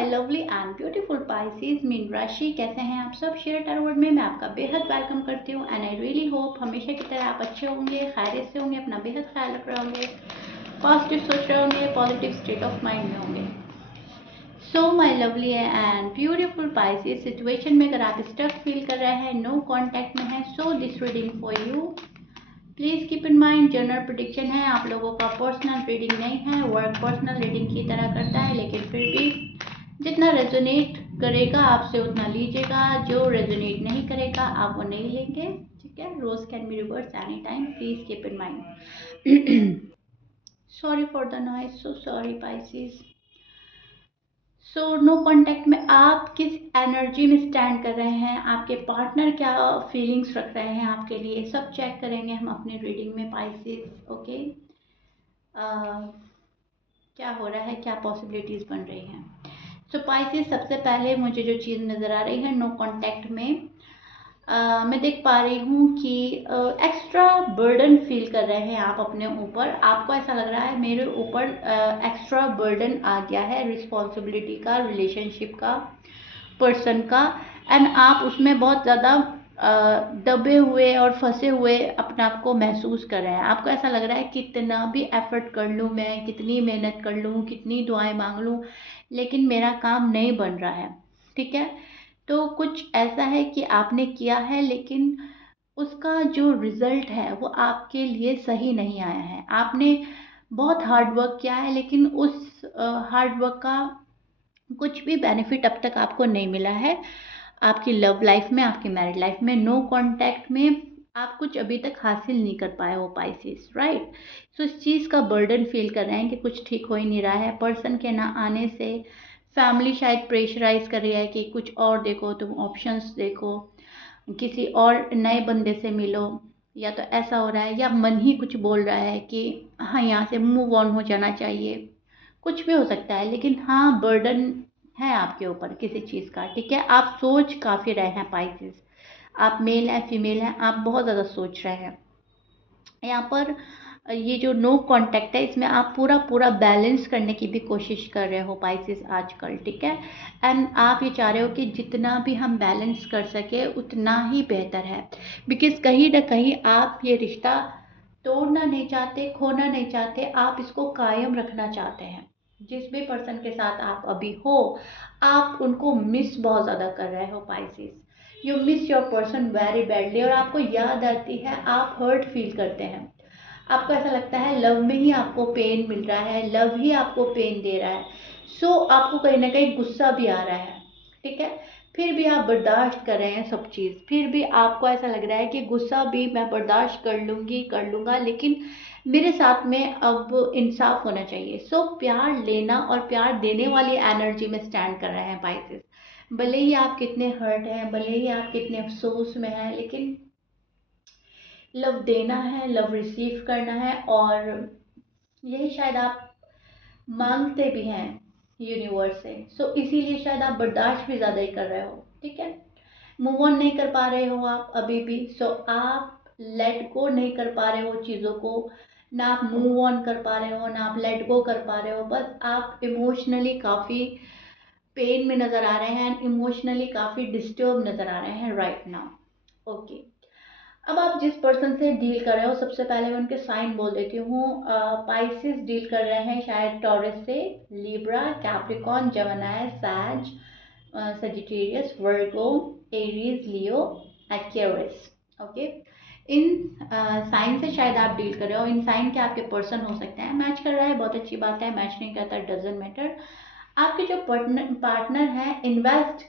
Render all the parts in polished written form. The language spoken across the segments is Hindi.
My lovely and beautiful Pisces mean राशि, कैसे हैं आप सब। शेयर टैरो वर्ल्ड में मैं आपका बेहद वेलकम करती हूँ एंड आई रियली होप हमेशा की तरह आप अच्छे होंगे, खैरियत से होंगे, अपना बेहद ख्याल रख रहे होंगे, पॉजिटिव सोच रहे होंगे, पॉजिटिव स्टेट ऑफ माइंड में होंगे। So my lovely and beautiful Pisces, situation में अगर आप स्टक फील कर रहे हैं, नो कॉन्टैक्ट में है, so this reading for you. Please keep in mind general prediction है, आप लोगों का पर्सनल रीडिंग नहीं है। वर्क पर्सनल रीडिंग की तरह करता है, लेकिन फिर भी जितना रेजोनेट करेगा आपसे उतना लीजिएगा, जो रेजोनेट नहीं करेगा आप वो नहीं लेंगे, ठीक है। Roles can be reverse any time, please keep in mind. Sorry for the noise, so sorry Pisces. So no contact में आप किस एनर्जी में स्टैंड कर रहे हैं, आपके पार्टनर क्या फीलिंग्स रख रहे हैं आपके लिए, सब चेक करेंगे हम अपनी रीडिंग में पाइसेस। ओके, क्या हो रहा है, क्या पॉसिबिलिटीज बन रही हैं। सो पाइसेस, सबसे पहले मुझे जो चीज़ नज़र आ रही है नो कॉन्टैक्ट में, मैं देख पा रही हूँ कि एक्स्ट्रा बर्डन फील कर रहे हैं आप अपने ऊपर। आपको ऐसा लग रहा है मेरे ऊपर एक्स्ट्रा बर्डन आ गया है, रिस्पॉन्सिबिलिटी का, रिलेशनशिप का, पर्सन का, एंड आप उसमें बहुत ज़्यादा दबे हुए और फंसे हुए अपने आप को महसूस कर रहे हैं। आपको ऐसा लग रहा है कितना भी एफर्ट कर लूँ मैं, कितनी मेहनत कर लूँ, कितनी दुआएं मांग लूँ, लेकिन मेरा काम नहीं बन रहा है, ठीक है। तो कुछ ऐसा है कि आपने किया है लेकिन उसका जो रिजल्ट है वो आपके लिए सही नहीं आया है। आपने बहुत हार्ड वर्क किया है लेकिन उस हार्ड वर्क का कुछ भी बेनिफिट अब तक आपको नहीं मिला है। आपकी लव लाइफ में, आपकी मैरिड लाइफ में, नो कांटेक्ट में आप कुछ अभी तक हासिल नहीं कर पाए हो पाइसेस, राइट। सो इस चीज़ का बर्डन फील कर रहे हैं कि कुछ ठीक हो ही नहीं रहा है। पर्सन के ना आने से फैमिली शायद प्रेशराइज कर रही है कि कुछ और देखो, तुम ऑप्शंस देखो, किसी और नए बंदे से मिलो, या तो ऐसा हो रहा है या मन ही कुछ बोल रहा है कि हाँ यहाँ से मूव ऑन हो जाना चाहिए। कुछ भी हो सकता है, लेकिन हाँ बर्डन है आपके ऊपर किसी चीज़ का, ठीक है। आप सोच काफ़ी रहे हैं पाइसेस, आप मेल हैं फीमेल हैं, आप बहुत ज़्यादा सोच रहे हैं। यहाँ पर ये जो नो कांटेक्ट है इसमें आप पूरा पूरा बैलेंस करने की भी कोशिश कर रहे हो पाइसेस आजकल, ठीक है। एंड आप ये चाह रहे हो कि जितना भी हम बैलेंस कर सके उतना ही बेहतर है, बिकॉज कहीं ना कहीं आप ये रिश्ता तोड़ना नहीं चाहते, खोना नहीं चाहते, आप इसको कायम रखना चाहते हैं। जिस भी पर्सन के साथ आप अभी हो, आप उनको मिस बहुत ज़्यादा कर रहे हो Pisces. You miss your person very badly, और आपको याद आती है, आप हर्ट फील करते हैं। आपको ऐसा लगता है लव में ही आपको पेन मिल रहा है, लव ही आपको पेन दे रहा है। सो आपको कहीं ना कहीं गुस्सा भी आ रहा है, ठीक है। फिर भी आप बर्दाश्त कर रहे हैं सब चीज़, फिर भी आपको ऐसा लग रहा है कि गुस्सा भी मैं बर्दाश्त कर लूँगी, कर लूँगा, लेकिन मेरे साथ में अब इंसाफ होना चाहिए। सो प्यार लेना और प्यार देने वाली एनर्जी में स्टैंड कर रहे हैं पाइसेस। भले ही आप कितने हर्ट हैं, भले ही आप कितने अफसोस में हैं, लेकिन लव देना है, लव रिसीव करना है, और यही शायद आप मांगते भी हैं यूनिवर्स से। सो इसीलिए शायद आप बर्दाश्त भी ज़्यादा ही कर रहे हो, ठीक है। मूव ऑन नहीं कर पा रहे हो आप अभी भी। सो आप लेट गो नहीं कर पा रहे हो चीज़ों को, ना आप मूव ऑन कर पा रहे हो, ना आप लेट गो कर पा रहे हो। बस आप इमोशनली काफ़ी पेन में नज़र आ रहे हैं, इमोशनली काफ़ी डिस्टर्ब नज़र आ रहे हैं राइट नाउ। ओके, अब आप जिस पर्सन से डील कर रहे हो, सबसे पहले मैं उनके साइन बोल देती हूँ। पाइसेस डील कर रहे हैं शायद टॉरस से, लिब्रा, कैप्रिकॉन, जेमिनी, सैज, सजिटेरियस, वर्गो, एरीज, लियो, एक्वेरियस। ओके, इन साइन से शायद आप डील कर रहे हो। इन साइन के आपके पर्सन हो सकते हैं। मैच कर रहा है, बहुत अच्छी बात है। मैच नहीं करता, डजेंट मैटर। आपके जो पार्टनर है इन्वेस्ट,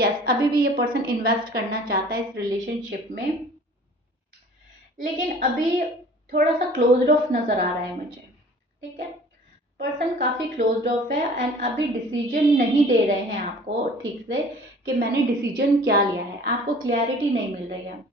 यस, अभी भी ये पर्सन इन्वेस्ट करना चाहता है इस रिलेशनशिप में, लेकिन अभी थोड़ा सा क्लोज्ड ऑफ नजर आ रहा है मुझे, ठीक है। पर्सन काफी क्लोज्ड ऑफ है एंड अभी डिसीजन नहीं दे रहे हैं आपको ठीक से कि मैंने डिसीजन क्या लिया है, आपको क्लैरिटी नहीं मिल रही है।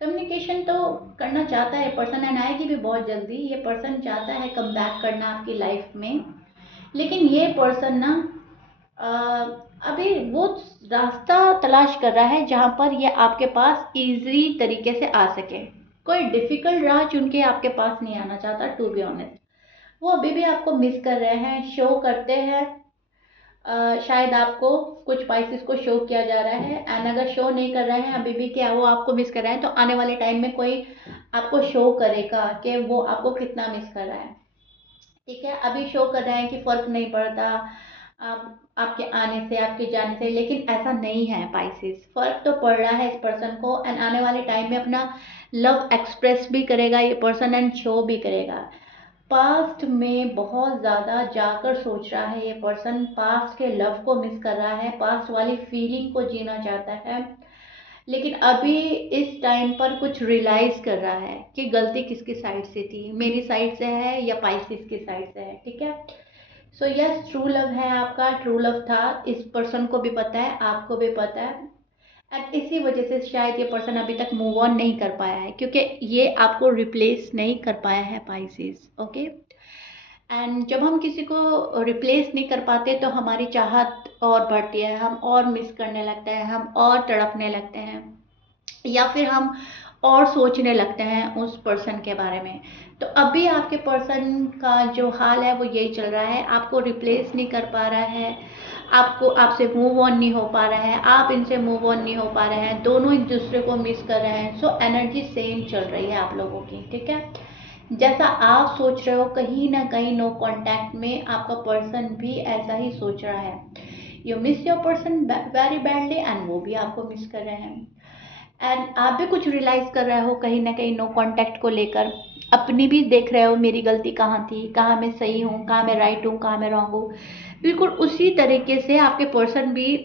कम्युनिकेशन तो करना चाहता है पर्सन, एंड आएगी भी बहुत जल्दी। ये पर्सन चाहता है कम बैक करना आपकी लाइफ में, लेकिन ये पर्सन ना अभी वो रास्ता तलाश कर रहा है जहाँ पर ये आपके पास इजी तरीके से आ सके, कोई डिफ़िकल्ट राह चुन के आपके पास नहीं आना चाहता, टू बी ऑनेस्ट। वो अभी भी आपको मिस कर रहे हैं, शो करते हैं। शायद आपको कुछ पाइसेस को शो किया जा रहा है, एंड अगर शो नहीं कर रहे हैं अभी भी, क्या वो आपको मिस कर रहा है, तो आने वाले टाइम में कोई आपको शो करेगा कि वो आपको कितना मिस कर रहा है। ठीक है, अभी शो कर रहे हैं कि फ़र्क नहीं पड़ता आपके आने से, आपके जाने से, लेकिन ऐसा नहीं है पाइसेस। फ़र्क तो पड़ रहा है इस पर्सन को, एंड आने वाले टाइम में अपना लव एक्सप्रेस भी करेगा ये पर्सन, एंड शो भी करेगा। पास्ट में बहुत ज़्यादा जाकर सोच रहा है ये पर्सन, पास्ट के लव को मिस कर रहा है, पास्ट वाली फीलिंग को जीना चाहता है, लेकिन अभी इस टाइम पर कुछ रियलाइज कर रहा है कि गलती किसकी साइड से थी, मेरी साइड से है या पाइसेस की साइड से है। ठीक है, सो यस, ट्रू लव है आपका, ट्रू लव था, इस पर्सन को भी पता है, आपको भी पता है, एंड इसी वजह से शायद ये पर्सन अभी तक मूव ऑन नहीं कर पाया है, क्योंकि ये आपको रिप्लेस नहीं कर पाया है पाइसेस। ओके, एंड जब हम किसी को रिप्लेस नहीं कर पाते तो हमारी चाहत और बढ़ती है, हम और मिस करने लगते हैं, हम और तड़पने लगते हैं, या फिर हम और सोचने लगते हैं उस पर्सन के बारे में। तो अभी आपके पर्सन का जो हाल है वो यही चल रहा है, आपको रिप्लेस नहीं कर पा रहा है, आपको आपसे मूव ऑन नहीं हो पा रहा है, आप इनसे मूव ऑन नहीं हो पा रहे हैं, दोनों एक दूसरे को मिस कर रहे हैं। सो एनर्जी सेम चल रही है आप लोगों की। ठीक है, जैसा आप सोच रहे हो, कहीं ना कहीं नो कांटेक्ट में आपका पर्सन भी ऐसा ही सोच रहा है। You miss your person very badly, and वो भी आपको मिस कर रहे हैं, एंड आप भी कुछ रियलाइज कर रहे हो कहीं ना कहीं नो कांटेक्ट को लेकर, अपनी भी देख रहे हो मेरी गलती कहाँ थी, कहाँ मैं सही हूँ, कहाँ मैं राइट हूँ, कहाँ मैं रॉन्ग हूँ। बिल्कुल उसी तरीके से आपके पर्सन भी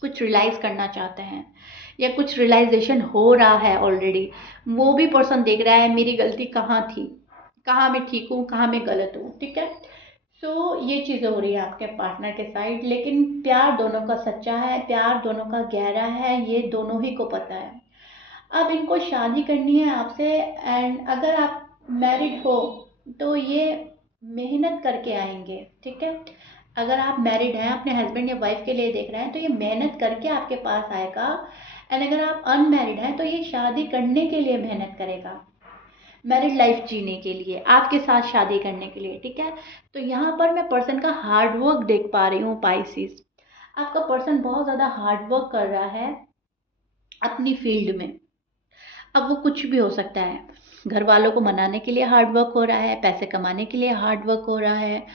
कुछ रियलाइज करना चाहते हैं, या कुछ रियलाइजेशन हो रहा है ऑलरेडी। वो भी पर्सन देख रहा है मेरी गलती कहाँ थी, कहाँ मैं ठीक हूँ, कहाँ मैं गलत हूँ। ठीक है, सो ये चीज़ें हो रही है आपके पार्टनर के साइड, लेकिन प्यार दोनों का सच्चा है, प्यार दोनों का गहरा है, ये दोनों ही को पता है। अब इनको शादी करनी है आपसे, एंड अगर आप मैरिड हो तो ये मेहनत करके आएंगे। ठीक है, अगर आप मैरिड हैं, अपने हस्बैंड या वाइफ के लिए देख रहे हैं, तो ये मेहनत करके आपके पास आएगा, एंड अगर आप अनमैरिड हैं तो ये शादी करने के लिए मेहनत करेगा, मैरिड लाइफ जीने के लिए, आपके साथ शादी करने के लिए। ठीक है, तो यहाँ पर मैं पर्सन का हार्ड वर्क देख पा रही हूँ पाइसिस। आपका पर्सन बहुत ज़्यादा हार्ड वर्क कर रहा है अपनी फील्ड में। अब वो कुछ भी हो सकता है, घर वालों को मनाने के लिए हार्ड वर्क हो रहा है, पैसे कमाने के लिए हार्ड वर्क हो रहा है,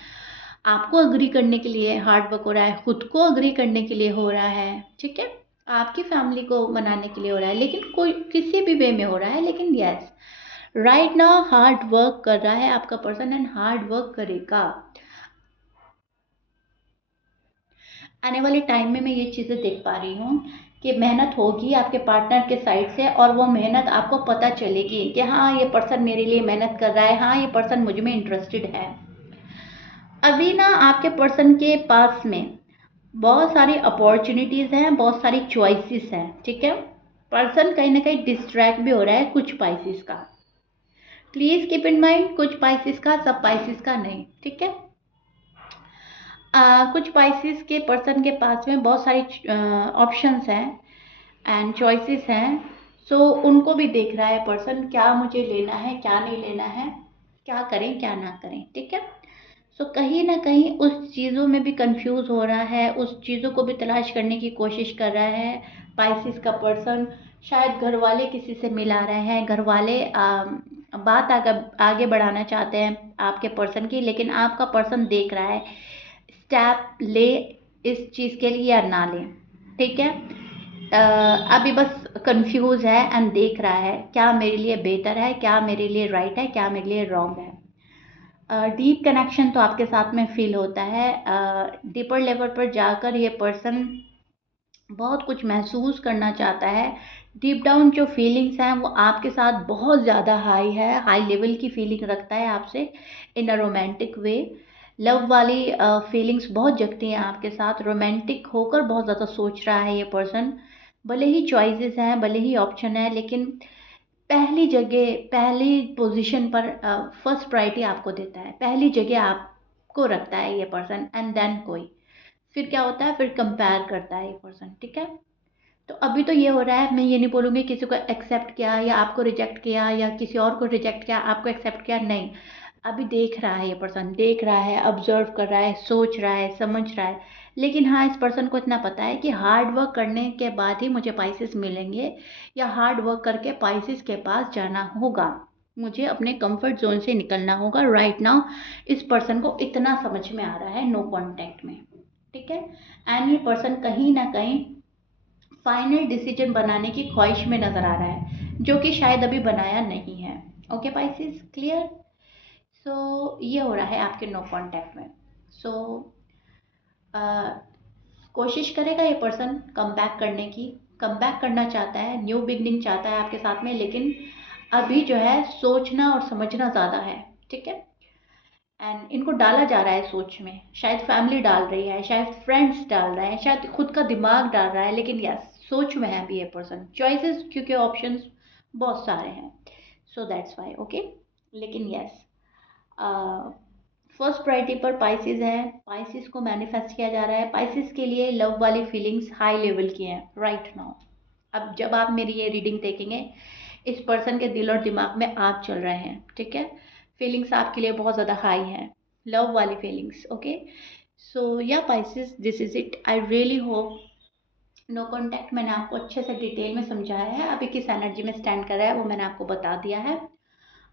आपको अग्री करने के लिए हार्ड वर्क हो रहा है, खुद को अग्री करने के लिए हो रहा है। ठीक है, आपकी फैमिली को मनाने के लिए हो रहा है, लेकिन कोई किसी भी वे में हो रहा है, लेकिन yes, right now hard work कर रहा है आपका पर्सन, एंड हार्ड वर्क करेगा। आने वाले टाइम में मैं ये चीज़ें देख पा रही हूँ कि मेहनत होगी आपके पार्टनर के साइड से, और वो मेहनत आपको पता चलेगी कि हाँ ये पर्सन मेरे लिए मेहनत कर रहा है, हाँ ये पर्सन मुझ में इंटरेस्टेड है। अभी ना आपके पर्सन के पास में बहुत सारी अपॉर्चुनिटीज़ हैं, बहुत सारी चॉइसेस हैं। ठीक है, पर्सन कहीं ना कहीं डिस्ट्रैक्ट भी हो रहा है कुछ पाइसेस का, प्लीज़ कीप इन माइंड, कुछ पाइसेस का, सब पाइसेस का नहीं। ठीक है, कुछ पाइसेस के पर्सन के पास में बहुत सारी ऑप्शंस हैं एंड चॉइसेस हैं। सो उनको भी देख रहा है पर्सन, क्या मुझे लेना है, क्या नहीं लेना है, क्या करें क्या ना करें। ठीक है, सो कहीं ना कहीं उस चीज़ों में भी कंफ्यूज हो रहा है, उस चीज़ों को भी तलाश करने की कोशिश कर रहा है पाइसेस का पर्सन। शायद घर वाले किसी से मिला रहे हैं, घर वाले बात आगे बढ़ाना चाहते हैं आपके पर्सन की, लेकिन आपका पर्सन देख रहा है स्टेप ले इस चीज़ के लिए या ना ले। ठीक है, अभी बस कंफ्यूज है एंड देख रहा है क्या मेरे लिए बेहतर है, क्या मेरे लिए राइट है, क्या मेरे लिए रॉन्ग है। डीप कनेक्शन तो आपके साथ में फील होता है, डीपर लेवल पर जाकर ये पर्सन बहुत कुछ महसूस करना चाहता है। डीप डाउन जो फीलिंग्स हैं वो आपके साथ बहुत ज़्यादा हाई है, हाई लेवल की फीलिंग रखता है आपसे इन अ रोमांटिक वे। लव वाली फीलिंग्स बहुत जगती हैं आपके साथ, रोमांटिक होकर बहुत ज़्यादा सोच रहा है ये पर्सन। भले ही चॉइसेस हैं, भले ही ऑप्शन है, लेकिन पहली जगह, पहली पोजीशन पर फर्स्ट प्रायोरिटी आपको देता है, पहली जगह आपको रखता है ये पर्सन, एंड देन कोई। फिर क्या होता है, फिर कंपेयर करता है ये पर्सन। ठीक है, तो अभी तो ये हो रहा है, मैं ये नहीं बोलूँगी किसी को एक्सेप्ट किया या आपको रिजेक्ट किया या किसी और को रिजेक्ट किया, आपको एक्सेप्ट किया, नहीं। अभी देख रहा है, ये पर्सन देख रहा है, ऑब्जर्व कर रहा है, सोच रहा है, समझ रहा है। लेकिन हाँ, इस पर्सन को इतना पता है कि हार्ड वर्क करने के बाद ही मुझे पाइसेस मिलेंगे, या हार्ड वर्क करके पाइसेस के पास जाना होगा, मुझे अपने कंफर्ट जोन से निकलना होगा। राइट नाउ इस पर्सन को इतना समझ में आ रहा है नो कॉन्टैक्ट में, ठीक है। एंड ये पर्सन कहीं ना कहीं फाइनल डिसीजन बनाने की ख्वाहिश में नजर आ रहा है, जो कि शायद अभी बनाया नहीं है। Okay Pisces, clear. सो ये हो रहा है आपके नो कांटेक्ट में। सो कोशिश करेगा ये पर्सन कम बैक करने की, कम बैक करना चाहता है, न्यू बिगनिंग चाहता है आपके साथ में, लेकिन अभी जो है सोचना और समझना ज़्यादा है, ठीक है। एंड इनको डाला जा रहा है सोच में, शायद फैमिली डाल रही है, शायद फ्रेंड्स डाल रहे हैं, शायद खुद का दिमाग डाल रहा है, लेकिन यस सोच में है अभी ये पर्सन। चॉइसेस क्योंकि ऑप्शंस बहुत सारे हैं, सो दैट्स वाई, ओके। लेकिन यस फर्स्ट प्रायोरिटी पर पाइसेस है, पाइसेस को मैनिफेस्ट किया जा रहा है, पाइसेस के लिए लव वाली फीलिंग्स हाई लेवल की हैं राइट नाउ। अब जब आप मेरी ये रीडिंग देखेंगे, इस पर्सन के दिल और दिमाग में आप चल रहे हैं, ठीक है। फीलिंग्स आपके लिए बहुत ज़्यादा हाई हैं, लव वाली फीलिंग्स, ओके। सो या Pisces, this is it. I really hope no contact मैंने आपको अच्छे से डिटेल में समझाया है, अभी किस एनर्जी में स्टैंड कर रहा है वो मैंने आपको बता दिया है।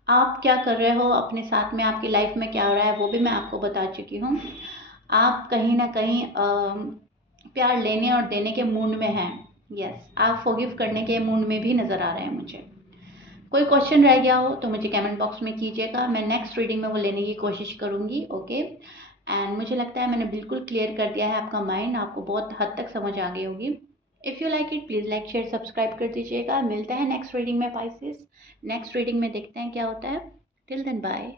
आप क्या कर रहे हो अपने साथ में, आपकी लाइफ में क्या हो रहा है वो भी मैं आपको बता चुकी हूँ। आप कहीं ना कहीं प्यार लेने और देने के मूड में हैं। यस, आप फॉरगिव करने के मूड में भी नज़र आ रहे हैं मुझे। कोई क्वेश्चन रह गया हो तो मुझे कमेंट बॉक्स में कीजिएगा, मैं नेक्स्ट रीडिंग में वो लेने की कोशिश करूँगी, ओके। एंड मुझे लगता है मैंने बिल्कुल क्लियर कर दिया है आपका माइंड, आपको बहुत हद तक समझ आ गई होगी। If you like it please like share subscribe कर दीजिएगा। मिलते हैं नेक्स्ट रीडिंग में पाइसेस, नेक्स्ट रीडिंग में देखते हैं क्या होता है। Till then bye.